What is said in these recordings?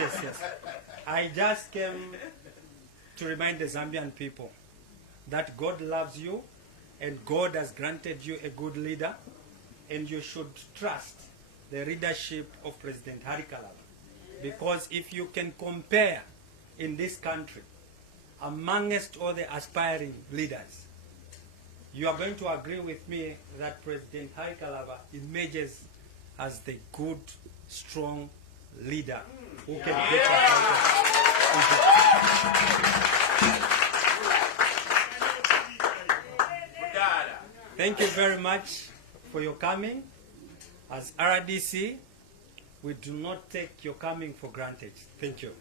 yes. I just came to remind the Zambian people that God loves you and God has granted you a good leader, and you should trust the leadership of President Harry Kalaba. Because if you can compare in this country amongst all the aspiring leaders, you are going to agree with me that President Harry Kalaba emerges as the good, strong leader who can get our country. Thank you very much for your coming. As RDC, we do not take your coming for granted. Thank you.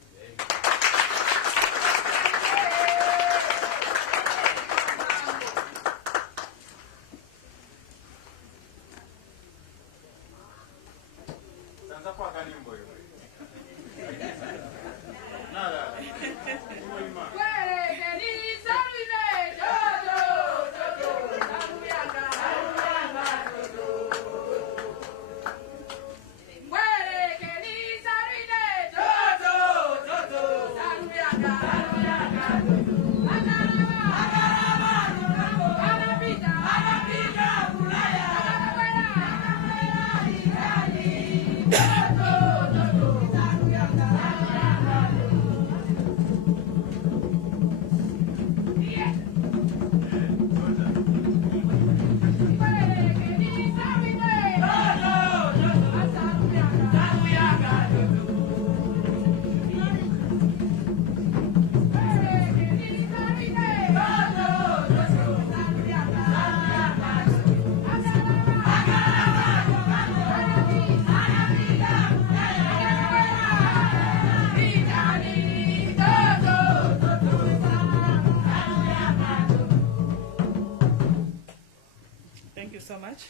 So much.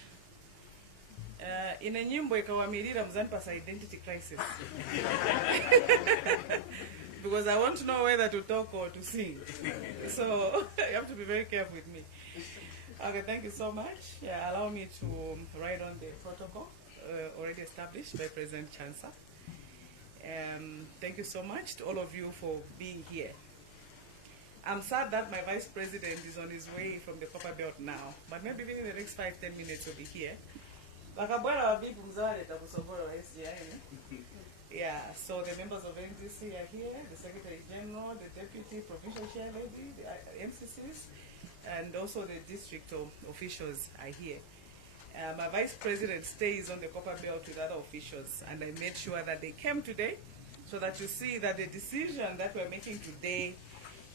In a nyimbo ikawamirira mzanipasa identity crisis. Because I want to know whether to talk or to sing. So you have to be very careful with me. Okay, thank you so much. Yeah, allow me to write on the protocol already established by President Chansa. Thank you so much to all of you for being here. I'm sad that my vice president is on his way from the Copper Belt now, but maybe within the next 5-10 minutes he'll be here. Yeah, so the members of NDC are here, the Secretary General, the Deputy Provincial Chair Lady, the MCCs, and also the district officials are here. My vice president stays on the Copper Belt with other officials, and I made sure that they came today so that you see that the decision that we're making today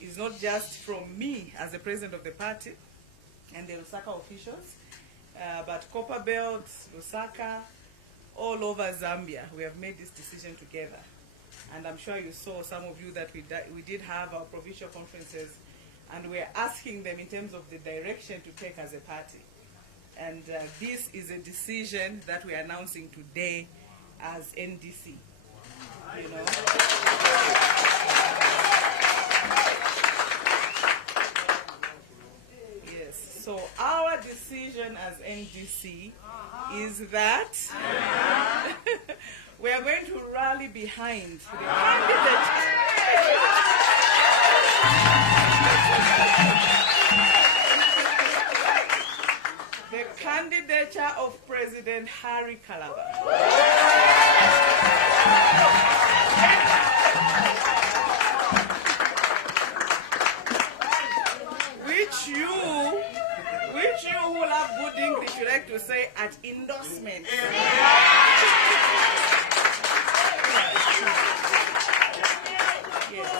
is not just from me as the president of the party and the Lusaka officials, but Copper Belt, Lusaka, all over Zambia, we have made this decision together. And I'm sure you saw, some of you, that we did have our provincial conferences, and we're asking them in terms of the direction to take as a party. And this is a decision that we're announcing today as NDC. You know? So our decision as NDC is that we are going to rally behind the candidature of President Harry Kalaba. Which you who love good English, you like to say at endorsement. Yes.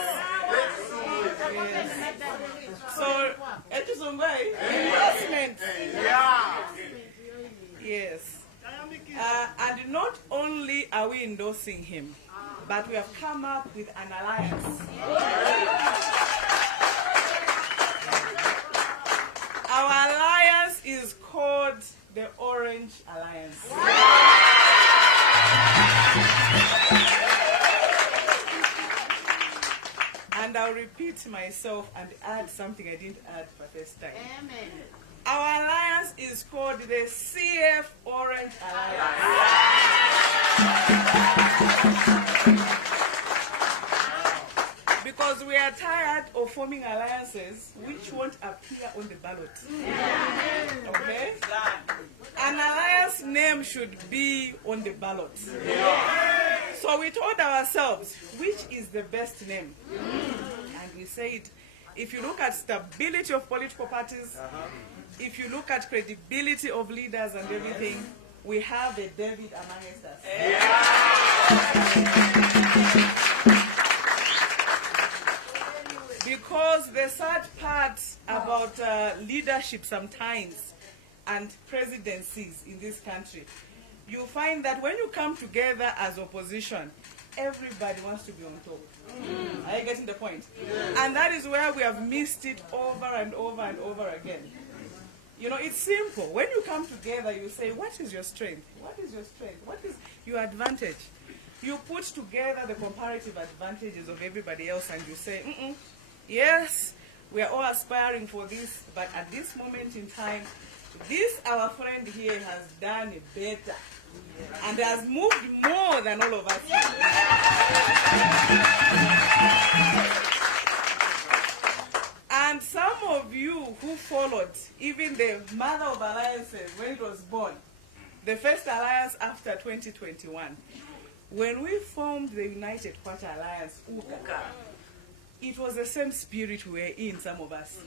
So, endorsement. Yes. And not only are we endorsing him, but we have come up with an alliance. Our alliance is called the Orange Alliance. And I'll repeat myself and add something I didn't add for first time. Amen. Our alliance is called the CF Orange Alliance. tired of forming alliances which won't appear on the ballot. Okay? An alliance name should be on the ballot. So we told ourselves, which is the best name? And we said, if you look at stability of political parties, if you look at credibility of leaders and everything, we have a David amongst us. Because the sad part about leadership sometimes and presidencies in this country, you find that when you come together as opposition, everybody wants to be on top. Are you getting the point? And that is where we have missed it over and over and over again. You know, it's simple. When you come together, you say, what is your strength? What is your strength? What is your advantage? You put together the comparative advantages of everybody else and you say, yes, we are all aspiring for this, but at this moment in time, this our friend here has done better and has moved more than all of us. And some of you who followed, even the mother of alliances when it was born, the first alliance after 2021, when we formed the United Quarter Alliance, UKA, it was the same spirit we were in, some of us.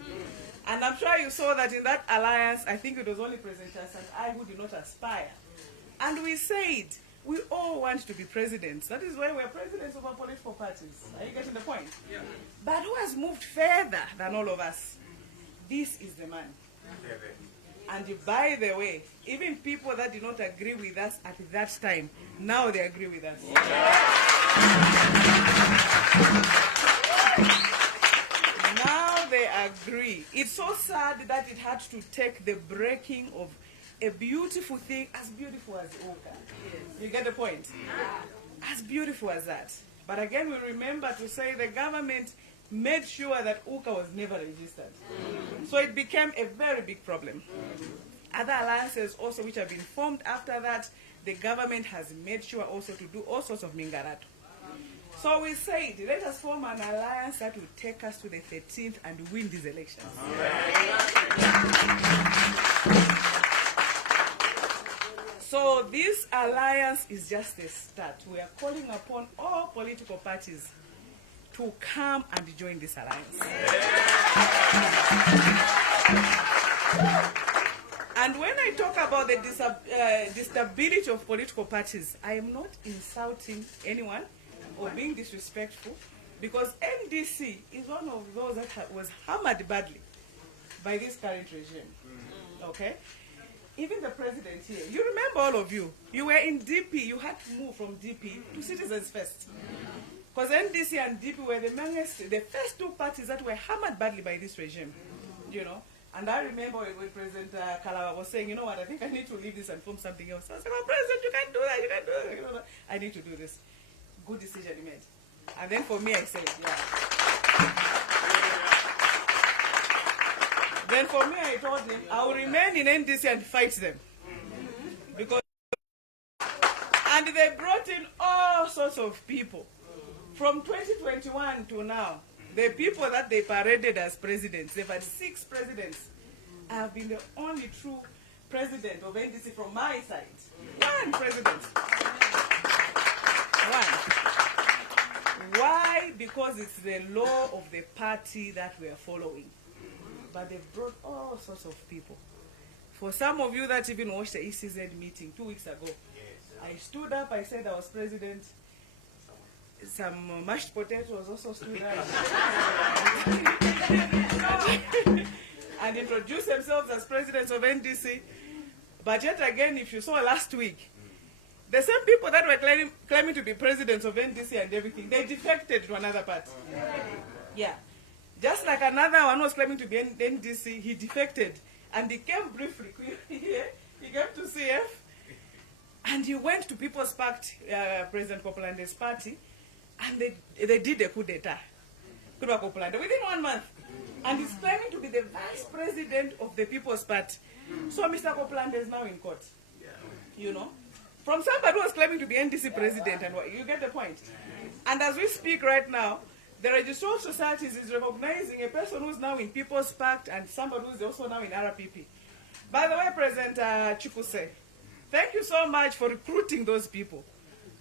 And I'm sure you saw that in that alliance, I think it was only President Chas and I who did not aspire. And we said, we all want to be presidents. That is why we're presidents of our political parties. Are you getting the point? Yeah. But who has moved further than all of us? This is the man. And by the way, even people that did not agree with us at that time, now they agree with us. Now they agree. It's so sad that it had to take the breaking of a beautiful thing as beautiful as Oka. You get the point? As beautiful as that. But again, we remember to say the government made sure that UKA was never registered. So it became a very big problem. Other alliances also which have been formed after that, the government has made sure also to do all sorts of mingarato. So we said, let us form an alliance that will take us to the 13th and win these elections. So this alliance is just the start. We are calling upon all political parties to come and join this alliance. And when I talk about the stability of political parties, I am not insulting anyone or being disrespectful, because NDC is one of those that was hammered badly by this current regime. Okay? Even the president here, you remember all of you, you were in DP, you had to move from DP to Citizens First. Because NDC and DP were the first two parties that were hammered badly by this regime, you know. And I remember when President Kalaba was saying, you know what, I think I need to leave this and form something else. I said, oh, President, you can't do that, you can't do that. You know, I need to do this. Good decision he made. And then for me, I said, yeah. Then for me, I told him, I will remain in NDC and fight them. Because, and they brought in all sorts of people. From 2021 to now, the people that they paraded as presidents, they've had 6 presidents. I have been the only true president of NDC from my side. One president. One. Why? Because it's the law of the party that we are following. But they've brought all sorts of people. For some of you that even watched the ECZ meeting 2 weeks ago, I stood up, I said I was president. Some mashed potatoes also stood up and introduced themselves as presidents of NDC. But yet again, if you saw last week, the same people that were claiming to be presidents of NDC and everything, they defected to another party. Yeah. Just like another one was claiming to be NDC, he defected. And he came briefly here, he came to CF, and he went to People's Party, President Kopolande's party, and they did a coup d'etat. Within 1 month. And he's claiming to be the vice president of the People's Party. So Mr. Kopolande is now in court. You know? From somebody who was claiming to be NDC president, and what, you get the point. And as we speak right now, The Registrar of Societies is recognizing a person who's now in People's Pact and somebody who's also now in RPP. By the way, President Chikuse, thank you so much for recruiting those people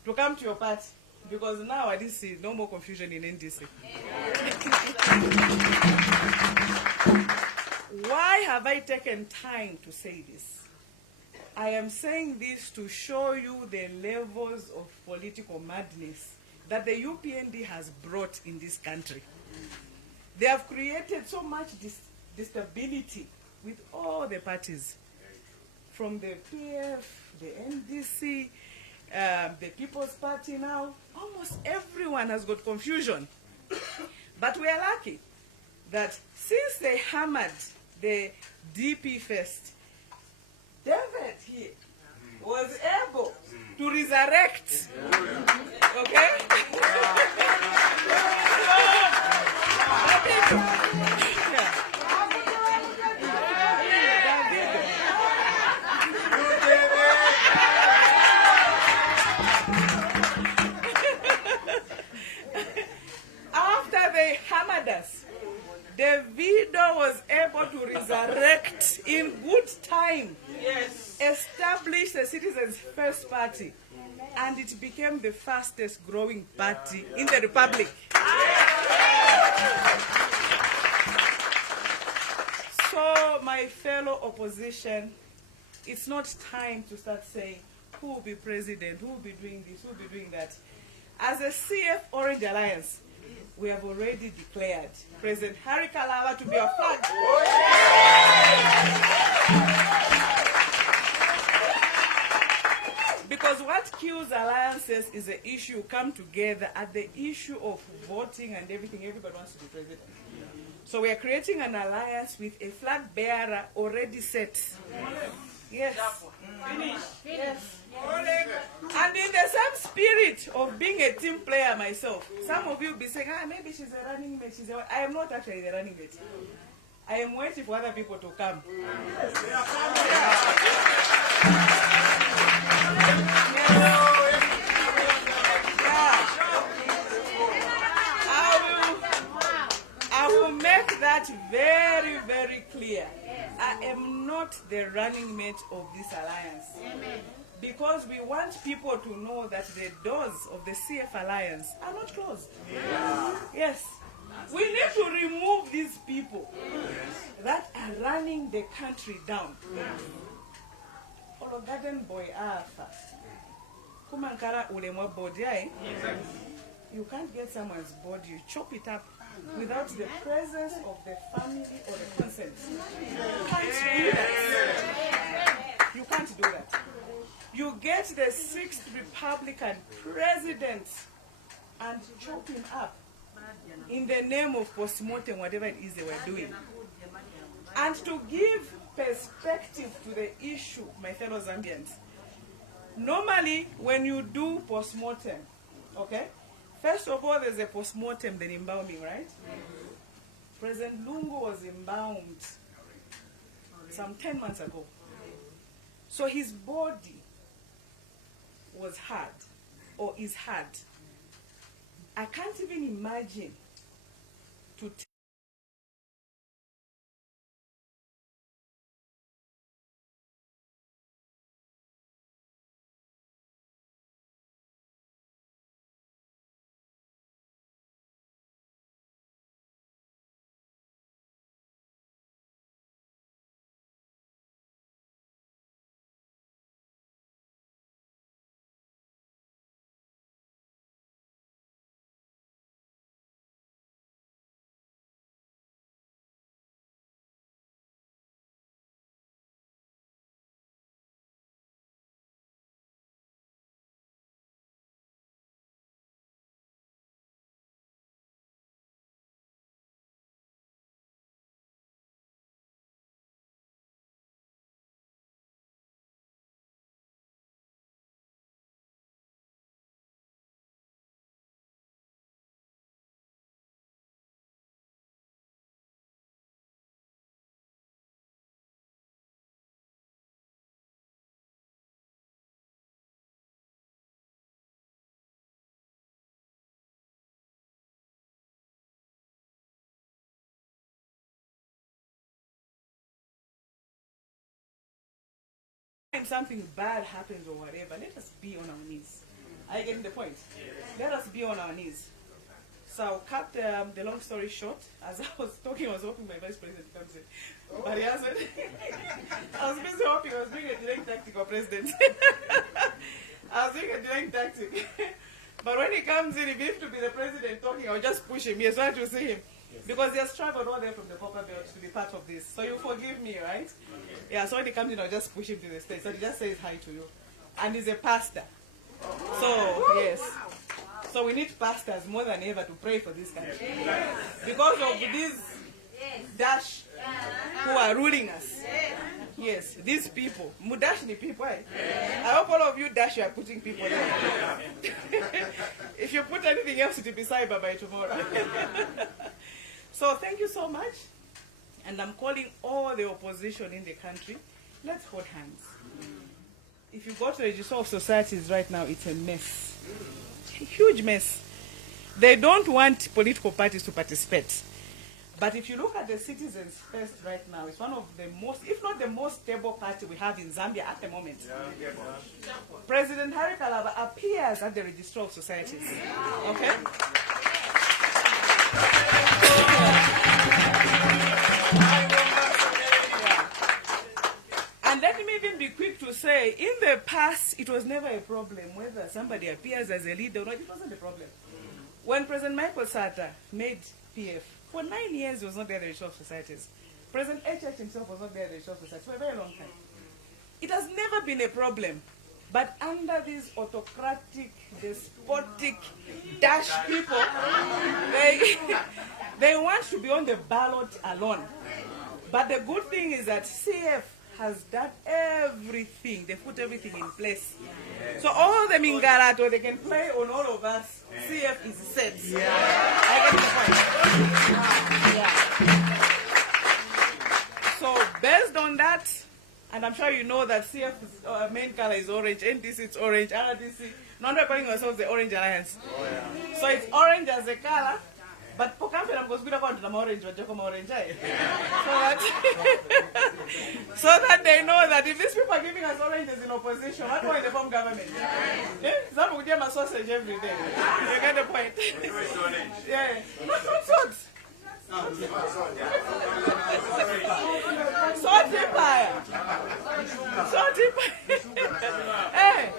to come to your party, because now I didn't see no more confusion in NDC. Why have I taken time to say this? I am saying this to show you the levels of political madness that the UPND has brought in this country. They have created so much instability with all the parties, from the PF, the NDC, the People's Party now. Almost everyone has got confusion. But we are lucky that since they hammered the DP first, David here was able to resurrect. Okay? After they hammered us, Davido was able to resurrect in good time. Yes. Establish the Citizens First Party, and it became the fastest growing party in the Republic. So, my fellow opposition, it's not time to start saying who will be president, who will be doing this, who will be doing that. As a CF Orange Alliance, we have already declared President Harry Kalaba to be our flag. Because what kills alliances is the issue come together at the issue of voting and everything. Everybody wants to be president. So we are creating an alliance with a flag bearer already set. Yes. Yes. And in the same spirit of being a team player myself, some of you will be saying, maybe she's a running mate. I am not actually the running mate. I am waiting for other people to come. I will make that very, very clear. I am not the running mate of this alliance. Amen. Because we want people to know that the doors of the CF Alliance are not closed. Yeah. Yes. We need to remove these people that are running the country down. Olo garden boy afa. Kumankara ulemwa body. You can't get someone's body, you chop it up without the presence of the family or the consent. You can't do that. You can't do that. You get the 6th Republican president and chop him up in the name of postmortem, whatever it is they were doing. And to give perspective to the issue, my fellow Zambians, normally when you do postmortem, okay, first of all there's a postmortem, then embalming, right? President Lungu was embalmed some 10 months ago. So his body was hard, or is hard. I can't even imagine to something bad happens or whatever, let us be on our knees. Are you getting the point? Let us be on our knees. So I'll cut the long story short. As I was talking, I was hoping my vice president comes in. But he hasn't. I was busy hoping I was doing a delaying tactic of president. I was doing a delaying tactic. But when he comes in, if he has to be the president talking, I'll just push him. Yes, so I have to see him. Because he has traveled all the way from the Copper Belt to be part of this. So you forgive me, right? Yeah, so when he comes in, I'll just push him to the stage. So he just says hi to you. And he's a pastor. So, yes. So we need pastors more than ever to pray for this country. Because of these dash who are ruling us. Yes, these people. Mudashni people. Eh? I hope all of you dash you are putting people there. If you put anything else, it will be cyber by tomorrow. So thank you so much. And I'm calling all the opposition in the country. Let's hold hands. If you go to the Register of Societies right now, it's a mess. A huge mess. They don't want political parties to participate. But if you look at the Citizens First right now, it's one of the most, if not the most stable party we have in Zambia at the moment. President Harry Kalaba appears at the Register of Societies. Okay? And let me even be quick to say, in the past, it was never a problem whether somebody appears as a leader or not. It wasn't a problem. When President Michael Sata made PF, for 9 years he was not there at the Register of Societies. President HH himself was not there at the Register of Societies for a very long time. It has never been a problem. But under these autocratic, despotic, dash people, they want to be on the ballot alone. But the good thing is that CF has done everything. They put everything in place. So all the Mingarato they can play on all of us, CF is set. I get the point. So based on that, and I'm sure you know that CF's main color is orange, NDC it's orange, RDC, now we're calling ourselves the Orange Alliance. So it's orange as a color, but for campaign I'm going to go to orange, orange. So that they know that if these people are giving us oranges in opposition, what point they form government? Some will give a sausage every day. You get the point? Yeah. Not salt. Salt empire. Salt empire. Hey.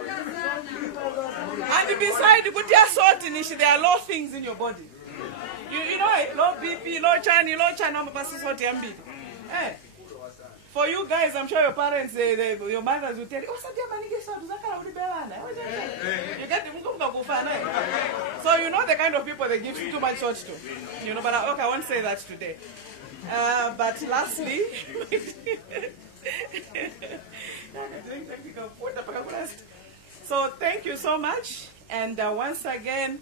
And beside the good salt in it, there are low things in your body. You know it, low BP, low salt MB. Hey. For you guys, I'm sure your parents, your mothers will tell you, you get the so you know the kind of people they give too much salt to. You know, but okay, I won't say that today. But lastly, so thank you so much. And once again,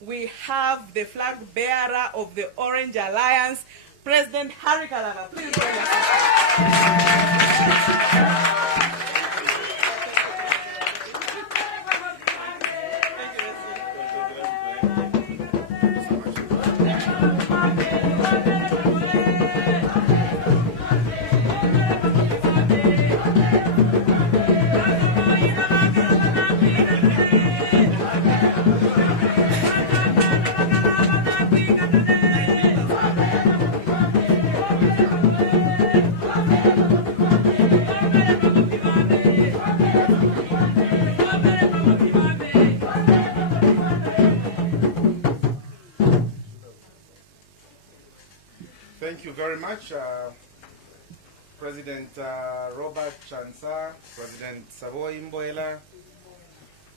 we have the flag bearer of the Orange Alliance, President Harry Kalaba. Please join us. Thank you very much, President Robert Chansa, President Savoy Mboela.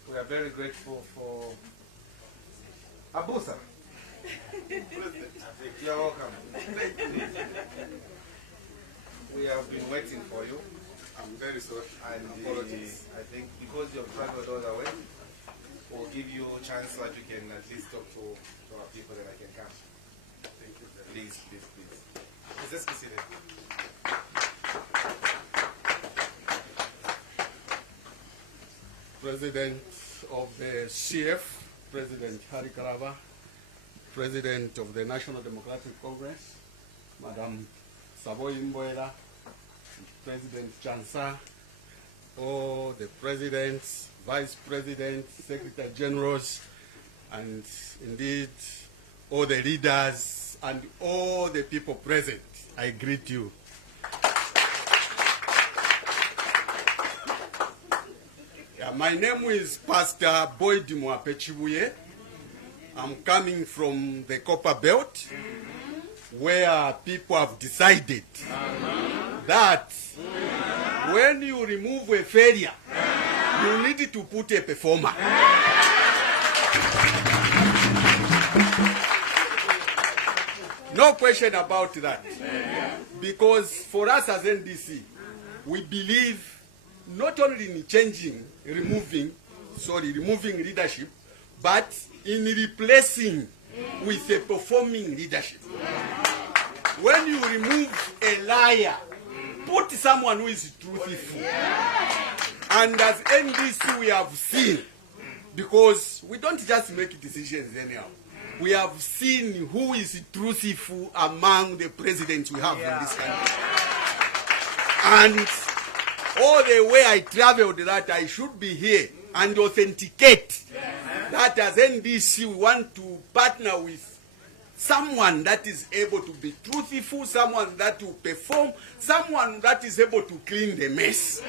We are very grateful for Abusa. You're welcome. We have been waiting for you. I'm very sorry. And I think because you have traveled all the way, we'll give you a chance so that you can at least talk to our people that I can come. Thank you very much. Please, please, please. Let's be seated. President of the CF, President Harry Kalaba, President of the National Democratic Congress, Madam Savoy Mboela, President Chansa, all the presidents, vice presidents, secretary generals, and indeed all the leaders and all the people present. I greet you. My name is Pastor Boyd Mwapechibuye. I'm coming from the Copper Belt, where people have decided that when you remove a failure, you need to put a performer. No question about that. Because for us as NDC, we believe not only in removing leadership, but in replacing with a performing leadership. When you remove a liar, put someone who is truthful. And as NDC, we have seen, because we don't just make decisions anyhow. We have seen who is truthful among the presidents we have in this country. And all the way I traveled that I should be here and authenticate that as NDC we want to partner with someone that is able to be truthful, someone that will perform, someone that is able to clean the mess.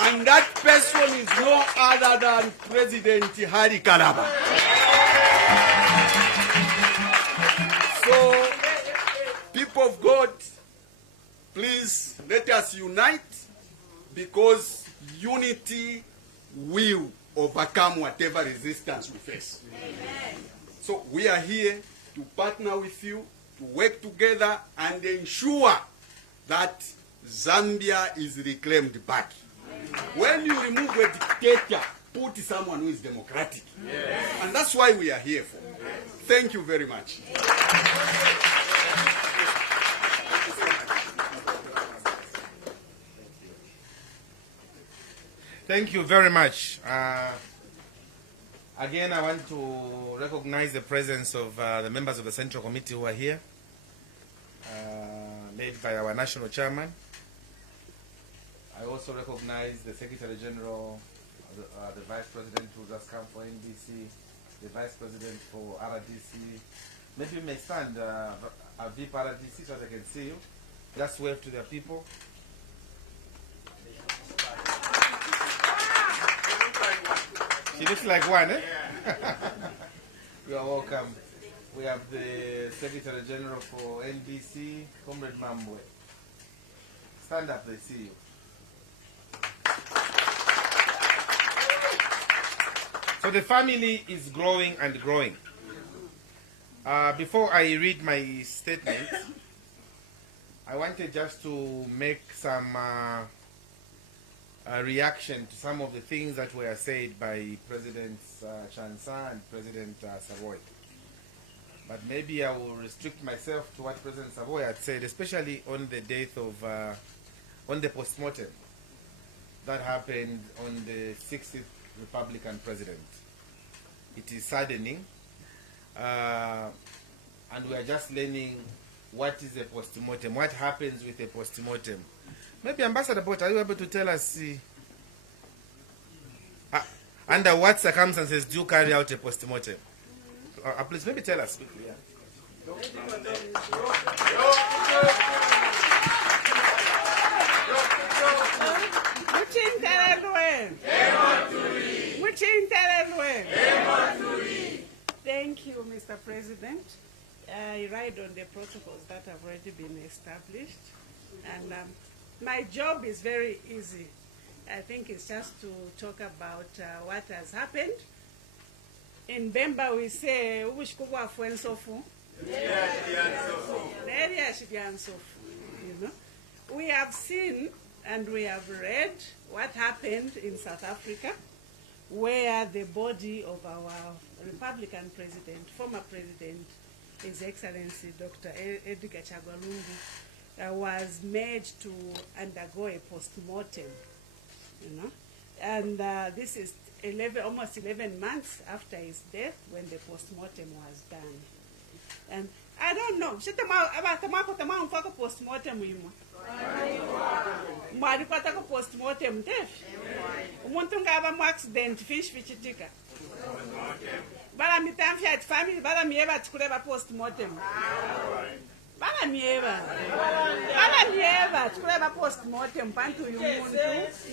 And that person is no other than President Harry Kalaba. So, people of God, please let us unite, because unity will overcome whatever resistance we face. Amen. So we are here to partner with you, to work together and ensure that Zambia is reclaimed back. Amen. When you remove a dictator, put someone who is democratic. Yes. And that's why we are here for. Yes. Thank you very much. Thank you very much. Again, I want to recognize the presence of the members of the Central Committee who are here, led by our National Chairman. I also recognize the Secretary General, the Vice President who has come for NDC, the Vice President for RDC. Maybe you may stand, VIP RDC, so that I can see you. Just wave to the people. She looks like one, eh? Yeah. You are welcome. We have the Secretary General for NDC, Comrade Mambwe. Stand up, they see you. So the family is growing and growing. Before I read my statement, I wanted just to make some reaction to some of the things that were said by President Chansa and President Savoy. But maybe I will restrict myself to what President Savoy had said, especially on the death of, on the postmortem that happened on the 60th Republican president. It is saddening, and we are just learning what is a postmortem, what happens with a postmortem. Maybe Ambassador Bot, are you able to tell us under what circumstances do you carry out a postmortem? Please, maybe tell us quickly. Yeah. Thank you, Mr. President. I ride on the protocols that have already been established. And my job is very easy. I think it's just to talk about what has happened. In Bemba we say, you know. We have seen and we have read what happened in South Africa, where the body of our Republican president, former president, His Excellency Dr. Edgar Chagwa was made to undergo a postmortem, you know. And this is almost 11 months after his death when the postmortem was done. And I don't know. About postmortem. Mwari kwata ko postmortem defi. Umuntu ngaba mu accident fish fichitika. Bala mitamfi at family bala mieba tikuleba postmortem. Bala mieba tikuleba postmortem pantu yumuntu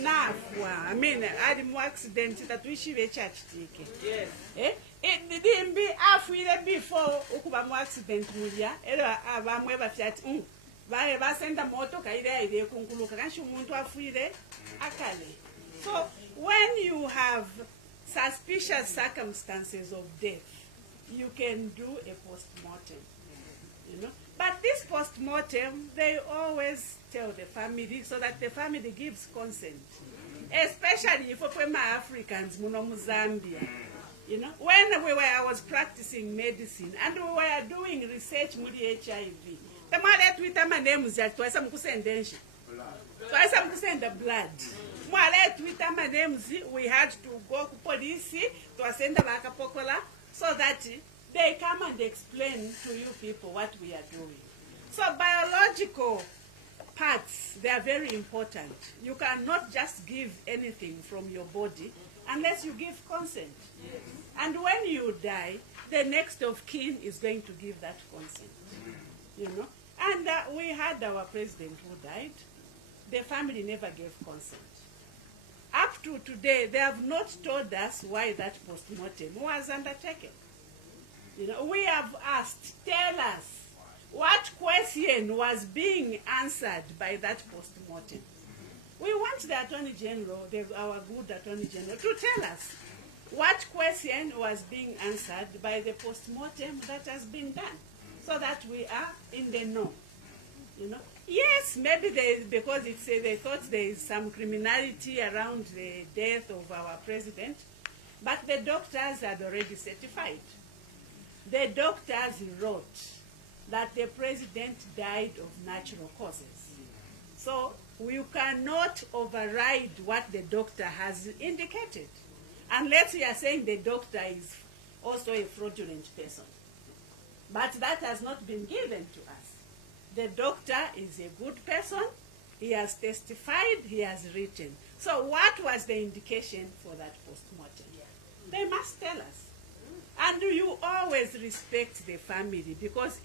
nafwa. I mean adi mu accident tatuishibe chachitike. Yes. Dimbi afuire before ukuba mu accident mulya era abamwe bafyati basenda moto kaire kunkuluka kanshi umuntu afuire akale. So when you have suspicious circumstances of death, you can do a postmortem, you know. But this postmortem, they always tell the family so that the family gives consent, especially if we're Africans, muno Zambia. You know, when I was practicing medicine and we were doing research with HIV, the mother Twitter my name was that twice I'm send the blood. Mwale Twitter my name we had to go to police to send the Bakapokola so that they come and explain to you people what we are doing. So biological parts, they are very important. You cannot just give anything from your body unless you give consent. Yes. And when you die, the next of kin is going to give that consent. You know? And we had our president who died. The family never gave consent. Up to today, they have not told us why that postmortem was undertaken. You know, we have asked, tell us what question was being answered by that postmortem. We want the Attorney General, our good Attorney General, to tell us what question was being answered by the postmortem that has been done, so that we are in the know. You know, yes, maybe because they thought there is some criminality around the death of our president, but the doctors had already certified. The doctors wrote that the president died of natural causes. So we cannot override what the doctor has indicated, unless we are saying the doctor is also a fraudulent person. But that has not been given to us. The doctor is a good person. He has testified, he has written. So what was the indication for that postmortem? They must tell us. And you always respect the family, because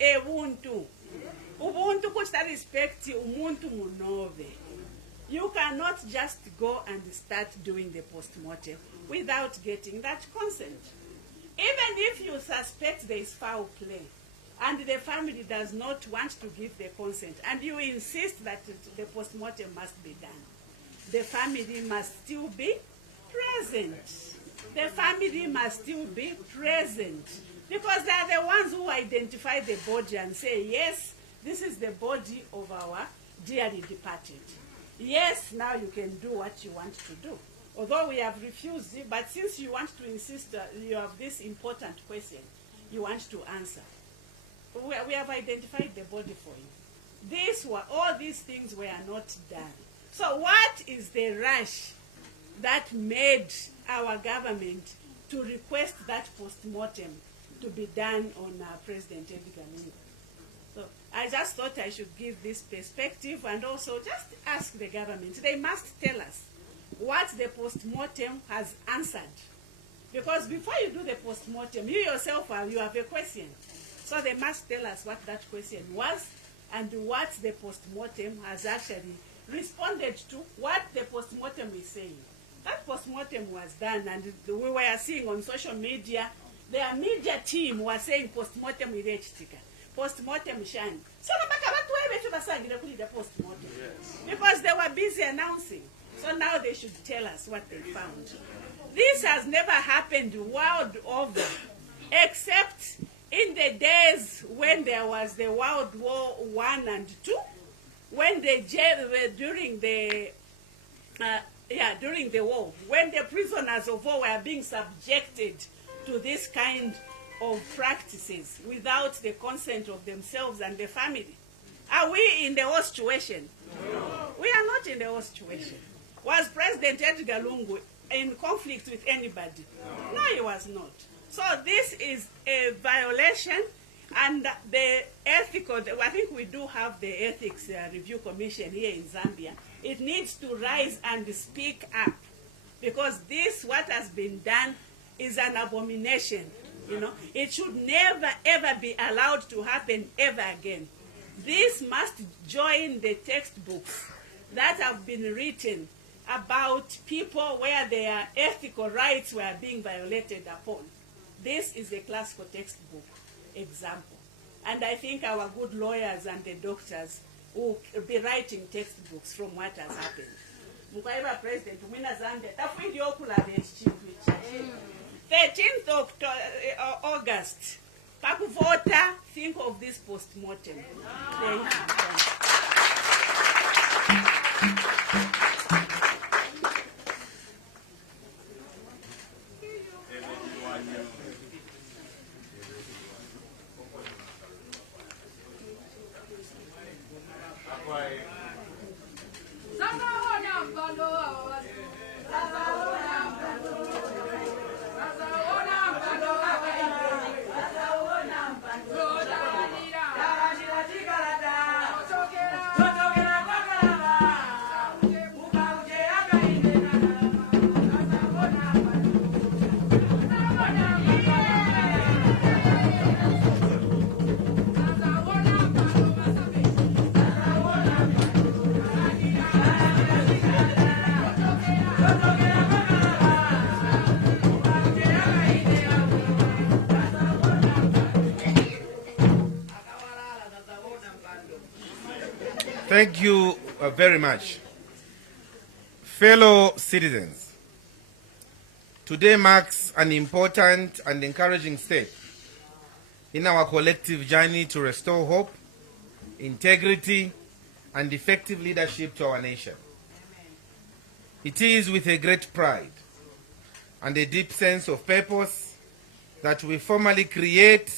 ubuntu kuchita respect umuntu munove. You cannot just go and start doing the postmortem without getting that consent. Even if you suspect there is foul play and the family does not want to give the consent and you insist that the postmortem must be done, the family must still be present. The family must still be present, because they are the ones who identify the body and say, yes, this is the body of our dearly departed. Yes, now you can do what you want to do. Although we have refused it, but since you want to insist, you have this important question you want to answer. We have identified the body for you. All these things were not done. So what is the rush that made our government to request that postmortem to be done on President Edgar Lungu? So I just thought I should give this perspective and also just ask the government. They must tell us what the postmortem has answered. Because before you do the postmortem, you yourself you have a question. So they must tell us what that question was and what the postmortem has actually responded to, what the postmortem is saying. That postmortem was done, and we were seeing on social media, their media team was saying postmortem irechtika, postmortem shani. So the postmortem, because they were busy announcing. So now they should tell us what they found. This has never happened world over, except in the days when there was the World War I and II, when during the war, when the prisoners of war were being subjected to this kind of practices without the consent of themselves and the family. Are we in the whole situation? No. We are not in the whole situation. Was President Edgar Lungu in conflict with anybody? No, he was not. So this is a violation, And the ethical, I think we do have the Ethics Review Commission here in Zambia. It needs to rise and speak up, because this, what has been done, is an abomination. You know, it should never ever be allowed to happen ever again. This must join the textbooks that have been written about people where their ethical rights were being violated upon. This is a classical textbook example. And I think our good lawyers and the doctors will be writing textbooks from what has happened. Mukaiba President, Mwina Zambia, tafundi okulaba ekintu ekyo. 13th of August, Pakuvota, think of this postmortem. Thank you. Thank you very much. Fellow citizens, today marks an important and encouraging step in our collective journey to restore hope, integrity, and effective leadership to our nation. It is with a great pride and a deep sense of purpose that we formally create